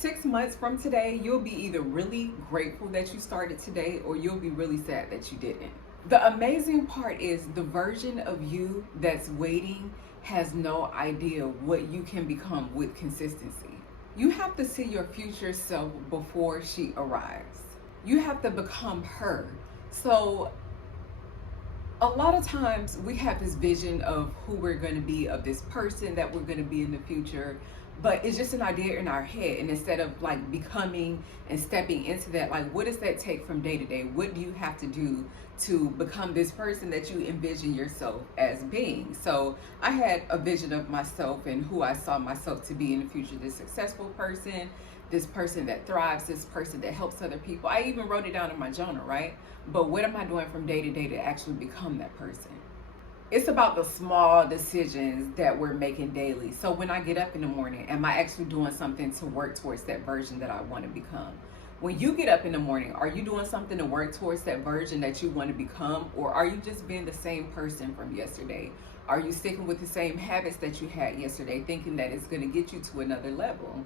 6 months from today, you'll be either really grateful that you started today or you'll be really sad that you didn't. The amazing part is the version of you that's waiting has no idea what you can become with consistency. You have to see your future self before she arrives. You have to become her. So a lot of times we have this vision of who we're going to be, of this person that we're going to be in the future, but it's just an idea in our head. And instead of like becoming and stepping into that, like what does that take from day to day? What do you have to do to become this person that you envision yourself as being? So I had a vision of myself and who I saw myself to be in the future: this successful person, this person that thrives, this person that helps other people. I even wrote it down in my journal, right? But what am I doing from day to day to actually become that person? It's about the small decisions that we're making daily. So when I get up in the morning, am I actually doing something to work towards that version that I want to become? When you get up in the morning, are you doing something to work towards that version that you want to become? Or are you just being the same person from yesterday? Are you sticking with the same habits that you had yesterday, thinking that it's going to get you to another level?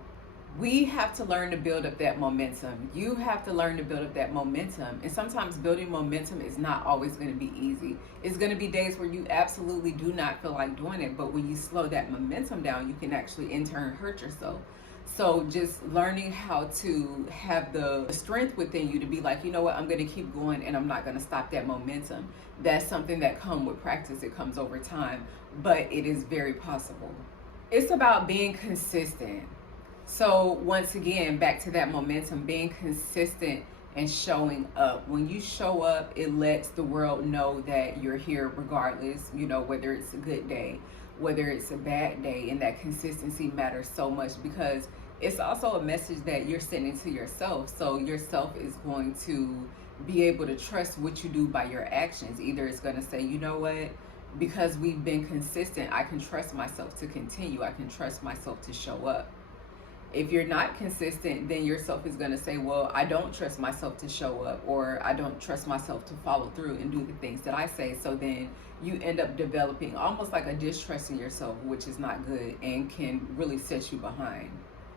We have to learn to build up that momentum. You have to learn to build up that momentum. And sometimes building momentum is not always going to be easy. It's going to be days where you absolutely do not feel like doing it. But when you slow that momentum down, you can actually in turn hurt yourself. So just learning how to have the strength within you to be like, you know what, I'm going to keep going and I'm not going to stop that momentum. That's something that comes with practice. It comes over time, but it is very possible. It's about being consistent. So once again, back to that momentum, being consistent and showing up. When you show up, it lets the world know that you're here regardless, whether it's a good day, whether it's a bad day. And that consistency matters so much because it's also a message that you're sending to yourself. So yourself is going to be able to trust what you do by your actions. Either it's going to say, you know what, because we've been consistent, I can trust myself to continue. I can trust myself to show up. If you're not consistent, then yourself is going to say, well, I don't trust myself to show up, or I don't trust myself to follow through and do the things that I say. So then you end up developing almost like a distrust in yourself, which is not good and can really set you behind.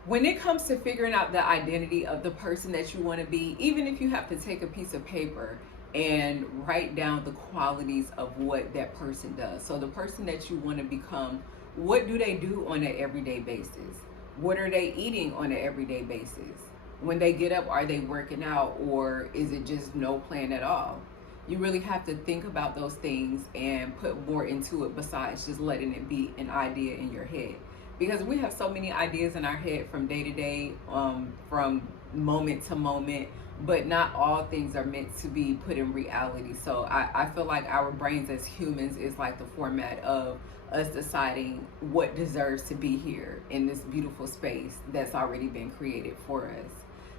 When it comes to figuring out the identity of the person that you want to be, even if you have to take a piece of paper and write down the qualities of what that person does. So the person that you want to become, what do they do on an everyday basis? What are they eating on an everyday basis? When they get up, are they working out, or is it just no plan at all? You really have to think about those things and put more into it besides just letting it be an idea in your head. Because we have so many ideas in our head from day to day, from moment to moment, but not all things are meant to be put in reality. So I feel like our brains as humans is like the format of us deciding what deserves to be here in this beautiful space that's already been created for us.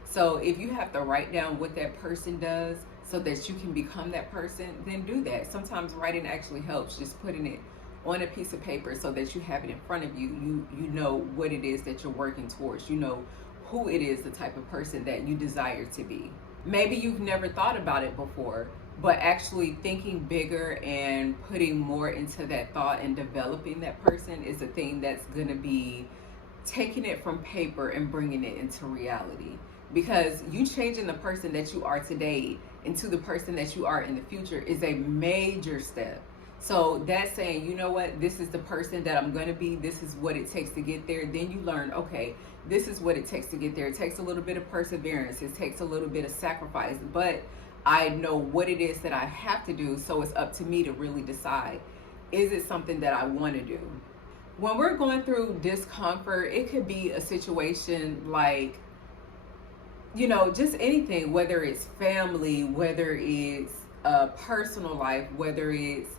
So if you have to write down what that person does so that you can become that person, then do that. Sometimes writing actually helps, just putting it on a piece of paper so that you have it in front of you. You know what it is that you're working towards. You know who it is, the type of person that you desire to be. Maybe you've never thought about it before, but actually thinking bigger and putting more into that thought and developing that person is a thing that's going to be taking it from paper and bringing it into reality. Because you changing the person that you are today into the person that you are in the future is a major step. So that's saying, you know what, this is the person that I'm going to be. This is what it takes to get there. Then you learn, okay, this is what it takes to get there. It takes a little bit of perseverance. It takes a little bit of sacrifice. But I know what it is that I have to do. So it's up to me to really decide, is it something that I want to do? When we're going through discomfort, it could be a situation like, just anything, whether it's family, whether it's personal life, whether it's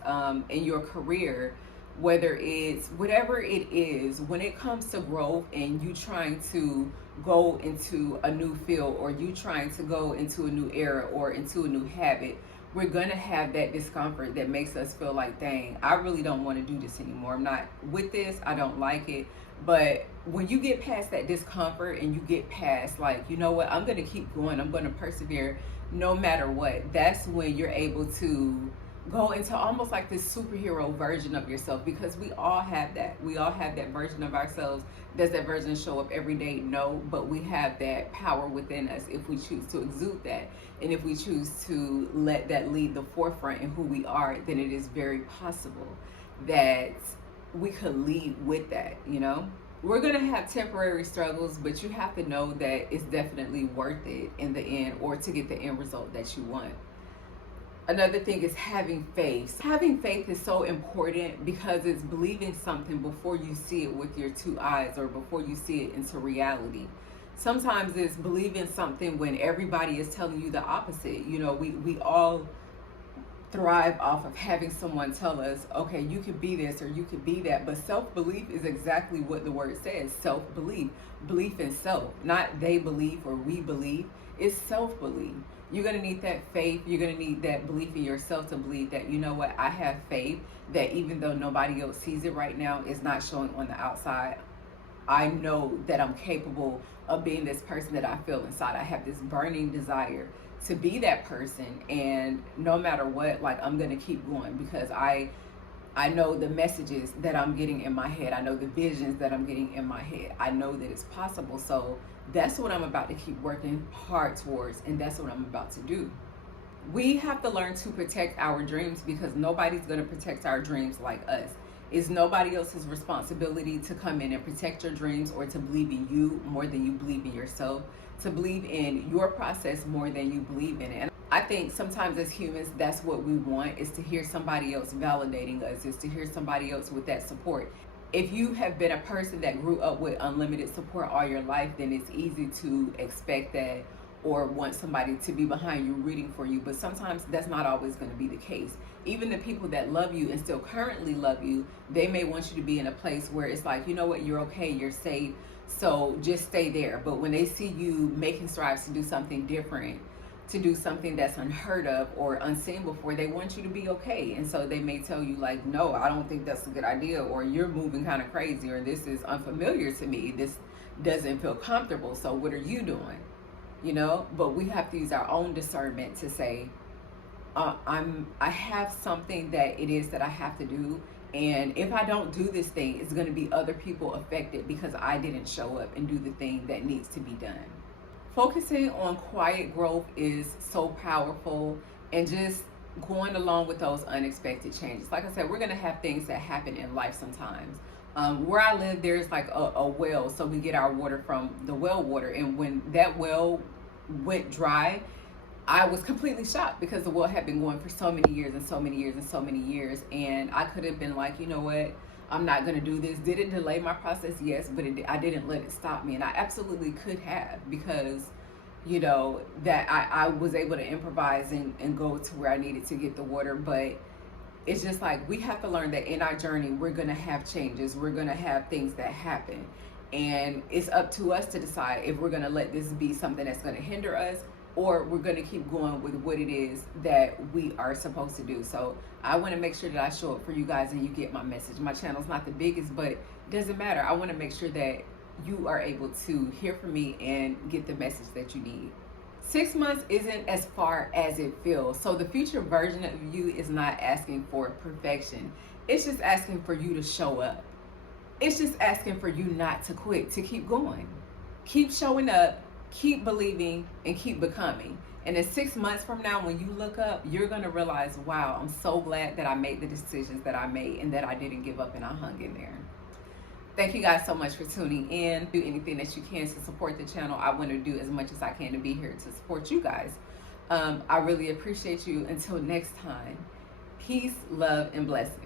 in your career, whether it's whatever it is. When it comes to growth and you trying to go into a new field, or you trying to go into a new era or into a new habit, we're going to have that discomfort that makes us feel like, dang, I really don't want to do this anymore. I'm not with this. I don't like it. But when you get past that discomfort and you get past like, you know what, I'm going to keep going. I'm going to persevere no matter what. That's when you're able to go into almost like this superhero version of yourself, because we all have that. We all have that version of ourselves. Does that version show up every day? No, but we have that power within us if we choose to exude that. And if we choose to let that lead the forefront in who we are, then it is very possible that we could lead with that, you know? We're gonna have temporary struggles, but you have to know that it's definitely worth it in the end, or to get the end result that you want. Another thing is having faith. Having faith is so important because it's believing something before you see it with your two eyes, or before you see it into reality. Sometimes it's believing something when everybody is telling you the opposite. You know, we all thrive off of having someone tell us, okay, you could be this or you could be that. But self-belief is exactly what the word says. Self-belief. Belief in self. Not they believe or we believe. It's self-belief. You're going to need that faith. You're going to need that belief in yourself to believe that, you know what, I have faith that even though nobody else sees it right now, it's not showing on the outside. I know that I'm capable of being this person that I feel inside. I have this burning desire to be that person, and no matter what, like, I'm going to keep going because I know the messages that I'm getting in my head. I know the visions that I'm getting in my head. I know that it's possible. So that's what I'm about to keep working hard towards, and that's what I'm about to do. We have to learn to protect our dreams because nobody's going to protect our dreams like us. It's nobody else's responsibility to come in and protect your dreams, or to believe in you more than you believe in yourself, to believe in your process more than you believe in it. And I think sometimes as humans, that's what we want, is to hear somebody else validating us, is to hear somebody else with that support. If you have been a person that grew up with unlimited support all your life, then it's easy to expect that, or want somebody to be behind you, rooting for you. But sometimes that's not always going to be the case. Even the people that love you and still currently love you, they may want you to be in a place where it's like, you know what, you're okay, you're safe, so just stay there. But when they see you making strides to do something different, to do something that's unheard of or unseen before, they want you to be okay. And so they may tell you like, no, I don't think that's a good idea, or you're moving kind of crazy, or this is unfamiliar to me, this doesn't feel comfortable, so what are you doing? You know, but we have to use our own discernment to say, I have something that it is that I have to do, and if I don't do this thing, it's going to be other people affected because I didn't show up and do the thing that needs to be done. Focusing on quiet growth is so powerful, and just going along with those unexpected changes. Like I said, we're going to have things that happen in life sometimes. Where I live, there's like a well, so we get our water from the well water, and when that well went dry, I was completely shocked because the well had been going for so many years and so many years and so many years, and I could have been like, you know what, I'm not going to do this. Did it delay my process? Yes, but I didn't let it stop me, and I absolutely could have, because you know that I was able to improvise and go to where I needed to get the water. But it's just like, we have to learn that in our journey, we're going to have changes. We're going to have things that happen. And it's up to us to decide if we're going to let this be something that's going to hinder us, or we're going to keep going with what it is that we are supposed to do. So I want to make sure that I show up for you guys and you get my message. My channel's not the biggest, but it doesn't matter. I want to make sure that you are able to hear from me and get the message that you need. 6 months isn't as far as it feels. So the future version of you is not asking for perfection. It's just asking for you to show up. It's just asking for you not to quit, to keep going. Keep showing up, keep believing, and keep becoming. And in 6 months from now, when you look up, you're going to realize, wow, I'm so glad that I made the decisions that I made, and that I didn't give up and I hung in there. Thank you guys so much for tuning in. Do anything that you can to support the channel. I want to do as much as I can to be here to support you guys. I really appreciate you. Until next time, peace, love, and blessings.